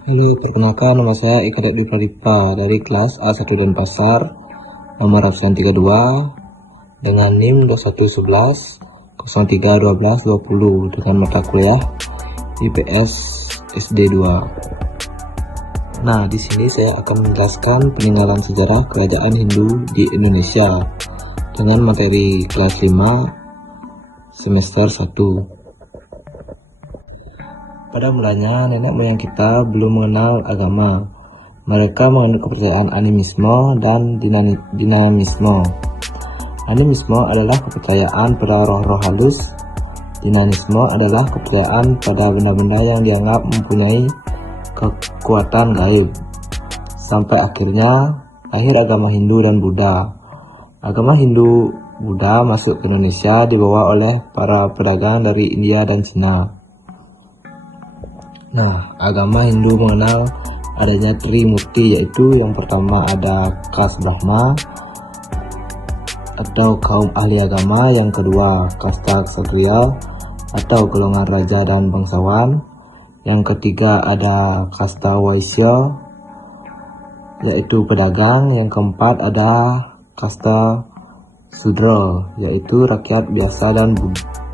Halo, perkenalkan nama saya Ika Dwi Pradipa dari kelas A1 Denpasar, nomor absen 32 dengan NIM 2111 031220 dengan mata kuliah IPS SD2. Nah, di sini saya akan menjelaskan peninggalan sejarah kerajaan Hindu di Indonesia dengan materi kelas 5 semester 1. Pada mulanya, nenek moyang kita belum mengenal agama. Mereka mengenal kepercayaan animisme dan dinamisme. Animisme adalah kepercayaan pada roh-roh halus. Dinamisme adalah kepercayaan pada benda-benda yang dianggap mempunyai kekuatan gaib. Sampai akhirnya lahir agama Hindu dan Buddha. Agama Hindu Buddha masuk ke Indonesia dibawa oleh para pedagang dari India dan Cina. Nah, agama Hindu mengenal adanya Trimurti, yaitu yang pertama ada Kas Brahma atau kaum ahli agama, yang kedua kasta Ksatria atau golongan raja dan bangsawan, yang ketiga ada kasta Waisya yaitu pedagang, yang keempat ada kasta Sudra yaitu rakyat biasa dan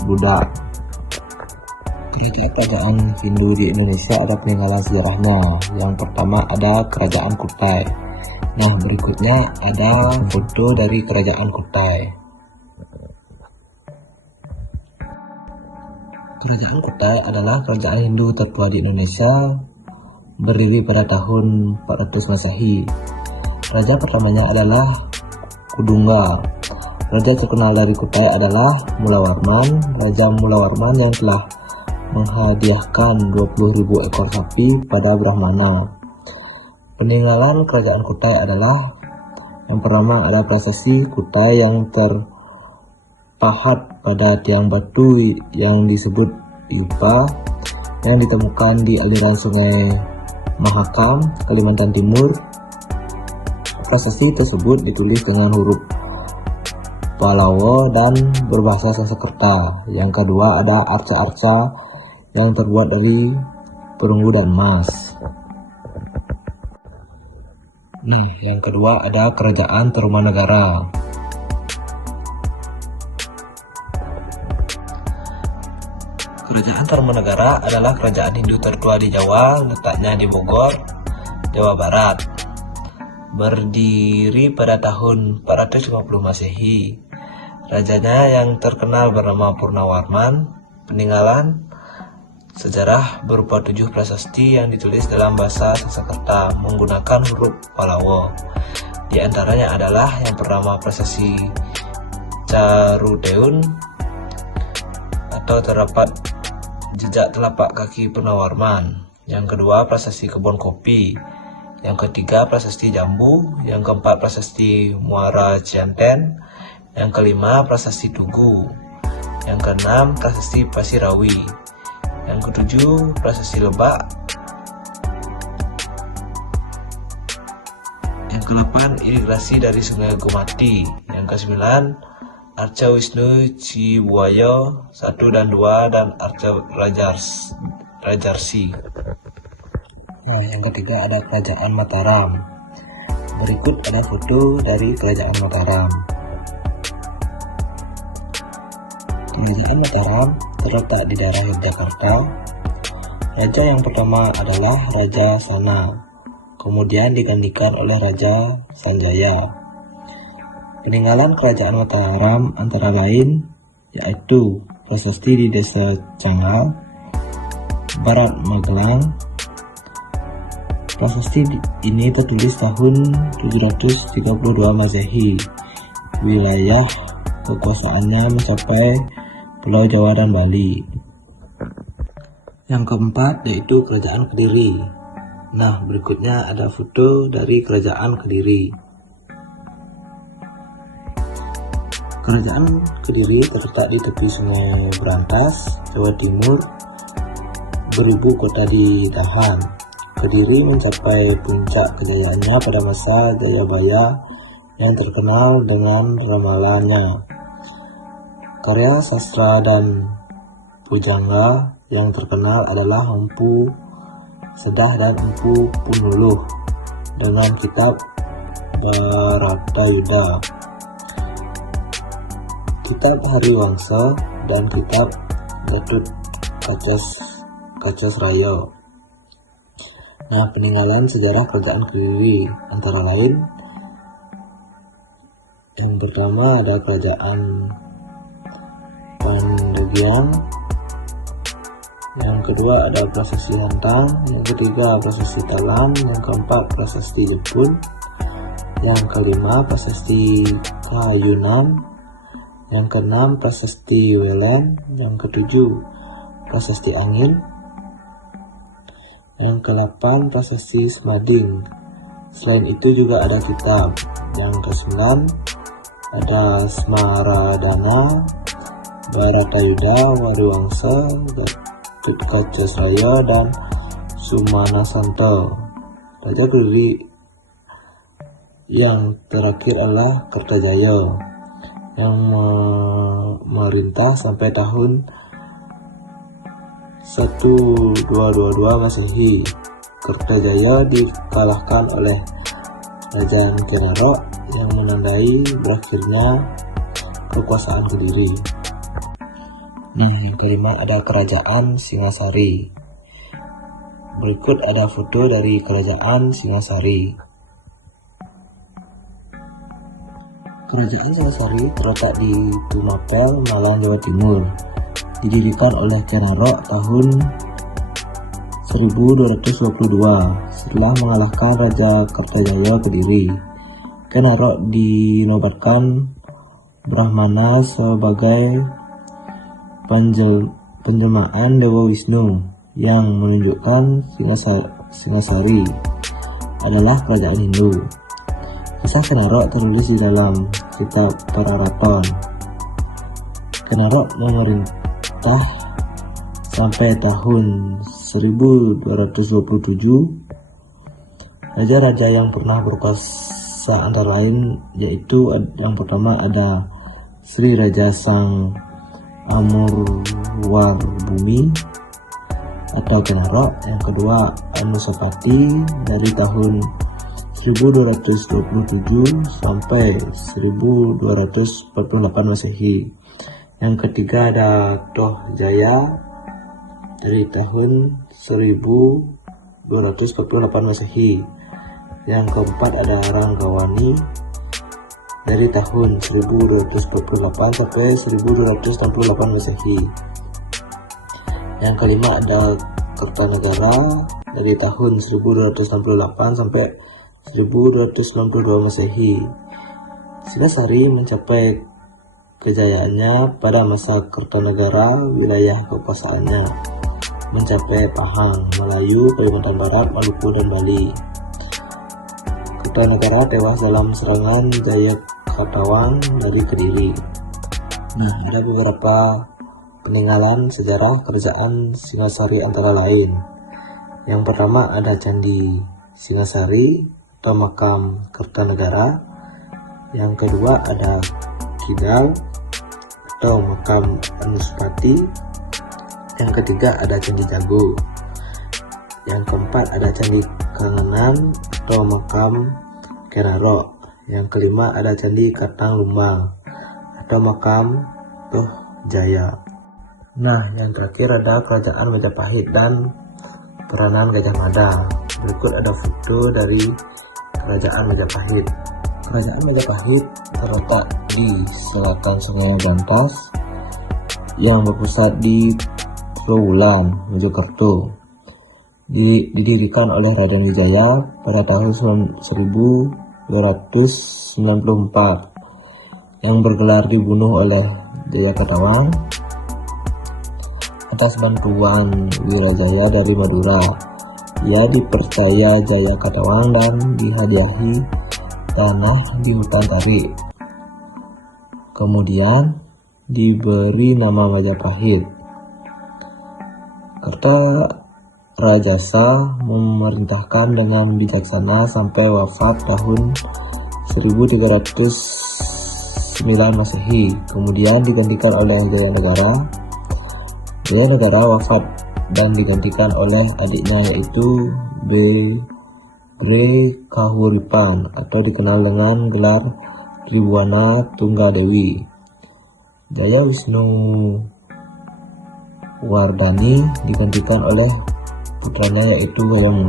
budak. Kerajaan Hindu di Indonesia ada peninggalan sejarahnya. Yang pertama ada Kerajaan Kutai. Nah, berikutnya ada foto dari Kerajaan Kutai. Kerajaan Kutai adalah kerajaan Hindu tertua di Indonesia, berdiri pada tahun 400 Masehi. Raja pertamanya adalah Kudungga. Raja terkenal dari Kutai adalah Mulawarman. Raja Mulawarman yang telah menghadiahkan 20.000 ekor sapi pada Brahmana. Peninggalan kerajaan Kutai adalah yang pertama ada prasasti Kutai yang terpahat pada tiang batu yang disebut Ipa, yang ditemukan di aliran sungai Mahakam, Kalimantan Timur. Prasasti tersebut ditulis dengan huruf Palawa dan berbahasa Sanskerta. Yang kedua ada arca-arca yang terbuat dari perunggu dan emas. Nah, yang kedua ada Kerajaan Tarumanagara. Kerajaan Tarumanagara adalah kerajaan Hindu tertua di Jawa, letaknya di Bogor, Jawa Barat. Berdiri pada tahun 450 Masehi. Rajanya yang terkenal bernama Purnawarman. Peninggalan sejarah berupa 7 prasasti yang ditulis dalam bahasa Sanskerta menggunakan huruf Palawa. Di antaranya adalah yang pertama prasasti Carudeun atau terdapat jejak telapak kaki Purnawarman. Yang kedua prasasti Kebun Kopi. Yang ketiga prasasti Jambu. Yang keempat prasasti Muara Cianten. Yang kelima prasasti Tugu. Yang keenam prasasti Pasirawi. Yang ketujuh prasasti Lebak. Yang kedelapan irigasi dari Sungai Gumati. Yang kesembilan Arca Wisnu Cibuaya 1 dan 2 dan Arca Rajarsi. Nah, yang ketiga ada Kerajaan Mataram. Berikut ada foto dari Kerajaan Mataram. Kerajaan Mataram terletak di daerah Yogyakarta. Raja yang pertama adalah Raja Sana, kemudian digantikan oleh Raja Sanjaya. Peninggalan Kerajaan Mataram antara lain yaitu prasasti di Desa Canggal, Barat Magelang. Prasasti ini tertulis tahun 732 Masehi. Wilayah kekuasaannya mencapai Pulau Jawa dan Bali. Yang keempat yaitu Kerajaan Kediri. Nah, berikutnya ada foto dari Kerajaan Kediri. Kerajaan Kediri terletak di tepi Sungai Berantas, Jawa Timur, beribu kota di Dahan. Kediri mencapai puncak kejayaannya pada masa Jayabaya yang terkenal dengan ramalannya. Karya sastra dan pujangga yang terkenal adalah Empu Sedah dan Empu Punuluh dengan kitab Bharatayuddha, kitab Hariwangsa, dan kitab Gatotkaca. Nah, peninggalan sejarah kerajaan Kediri antara lain, yang pertama ada kerajaan Pandeglang, yang kedua ada Prasasti Hantang, yang ketiga Prasasti Talam, yang keempat Prasasti Jepun, yang kelima Prasasti Kayunan, yang keenam Prasasti Welen, yang ketujuh Prasasti Angin, yang ke-8 Prasasti Semading. Selain itu juga ada kitab. Yang ke-9 ada Smaradana, Bharatayuddha, Hariwangsa, Gatotkaca, dan Sumanasanta. Raja Kediri yang terakhir adalah Kertajaya yang memerintah sampai tahun 1222 Masehi. Kertajaya dikalahkan oleh Raja Kenarok yang menandai berakhirnya kekuasaan Kediri. Nah, yang kelima ada Kerajaan Singasari. Berikut ada foto dari Kerajaan Singasari. Kerajaan Singasari terletak di Tumapel, Malang, Jawa Timur. Didirikan oleh Kenarok tahun 1222 setelah mengalahkan Raja Kertajaya Kediri. Kenarok dinobatkan Brahmana sebagai penjelmaan Dewa Wisnu, yang menunjukkan Singasari adalah kerajaan Hindu. Kisah Kenarok tertulis di dalam kitab Pararaton. Kenarok memerintah sampai tahun 1227. Raja-raja yang pernah berkuasa antara lain yaitu yang pertama ada Sri Raja Sang Amurwarbumi atau Kenarok, yang kedua Anusapati dari tahun 1227 sampai 1248 Masehi. Yang ketiga ada Toh Jaya dari tahun 1248 Masehi. Yang keempat ada Ranggawani dari tahun 1248 sampai 1268 Masehi. Yang kelima ada Kertanegara dari tahun 1268 sampai 1292 Masehi. Singasari mencapai kejayaannya pada masa Kertanegara. Wilayah kekuasaannya mencapai Pahang, Melayu, Kalimantan Barat, Maluku, dan Bali. Kertanegara tewas dalam serangan Jayakatawang dari Kediri. Nah, ada beberapa peninggalan sejarah kerajaan Singasari antara lain. Yang pertama ada Candi Singasari atau makam Kertanegara. Yang kedua ada Kidal atau makam Anuspati. Yang ketiga ada Candi Jago. Yang keempat ada Candi Kangenan atau makam Kenarok. Yang kelima ada Candi Katang Lumbang atau makam Toh Jaya. Nah, yang terakhir ada Kerajaan Majapahit dan peranan Gajah Mada. Berikut ada foto dari Kerajaan Majapahit. Kerajaan Majapahit terletak di selatan Sungai Bantas yang berpusat di Trowulan, Mojokerto. Didirikan oleh Raden Wijaya pada tahun 1294 yang bergelar dibunuh oleh Jayakatawang atas bantuan Wirajaya dari Madura. Ia dipercaya Jayakatawang dan dihadiahi tanah di hutan tarik. Kemudian diberi nama Majapahit. Kertarajasa memerintahkan dengan bijaksana sampai wafat tahun 1309 Masehi. Kemudian digantikan oleh Jayanegara. Jayanegara wafat dan digantikan oleh adiknya yaitu Gre Kahuripan atau dikenal dengan gelar Tribuana Tunggadewi. Jaya Wisnu Wardani digantikan oleh putranya yaitu Hayam.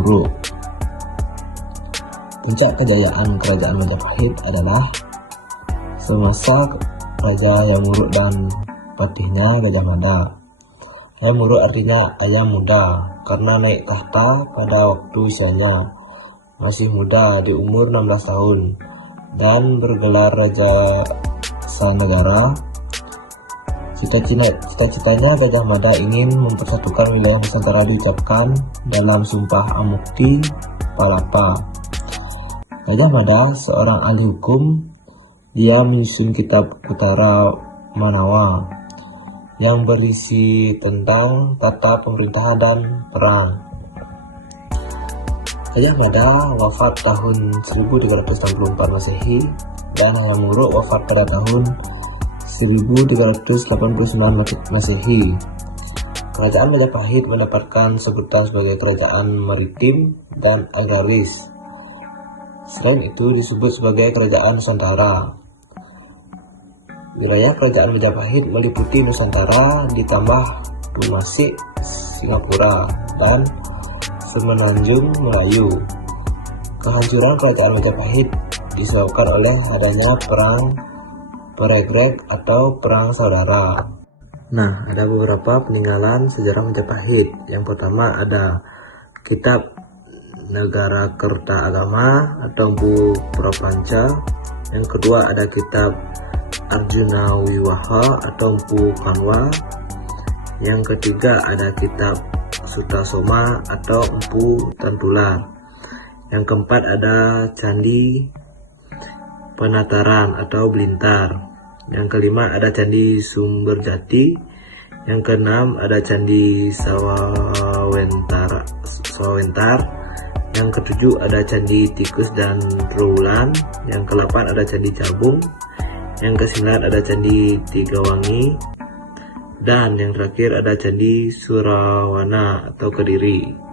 Puncak kejayaan kerajaan Majapahit adalah semasa Raja Hayam dan patihnya Gajah Mada. Hayam artinya ayah muda karena naik tahta pada waktu usianya masih muda di umur 16 tahun dan bergelar Raja Sanegara. Cita-citanya Gajah Mada ingin mempersatukan wilayah Nusantara diucapkan dalam Sumpah Amukti Palapa. Gajah Mada seorang ahli hukum. Dia menyusun kitab Utara Manawa yang berisi tentang tata pemerintahan dan perang. Gajah Mada wafat tahun 1364 Masehi dan Hayam Wuruk wafat pada tahun 1389 Masehi. Kerajaan Majapahit mendapatkan sebutan sebagai kerajaan maritim dan agraris. Selain itu disebut sebagai kerajaan Nusantara. Wilayah kerajaan Majapahit meliputi Nusantara ditambah Tumasik, Singapura, dan Semenanjung Melayu. Kehancuran kerajaan Majapahit disebabkan oleh adanya perang Peregreg atau perang saudara. Nah, ada beberapa peninggalan sejarah Majapahit. Yang pertama ada kitab Negara Kerta Agama atau Empu Prapanca. Yang kedua ada kitab Arjuna Wiwaha atau Empu Kanwa. Yang ketiga ada kitab Sutasoma atau Empu Tantular. Yang keempat ada Candi Penataran atau Blintar. Yang kelima ada Candi Sumberjati. Yang keenam ada Candi Sawawentar. Yang ketujuh ada Candi Tikus dan Trawulan. Yang ke-8 ada Candi Cabung. Yang ke-9 ada Candi Tigawangi. Dan yang terakhir ada Candi Surawana atau Kediri.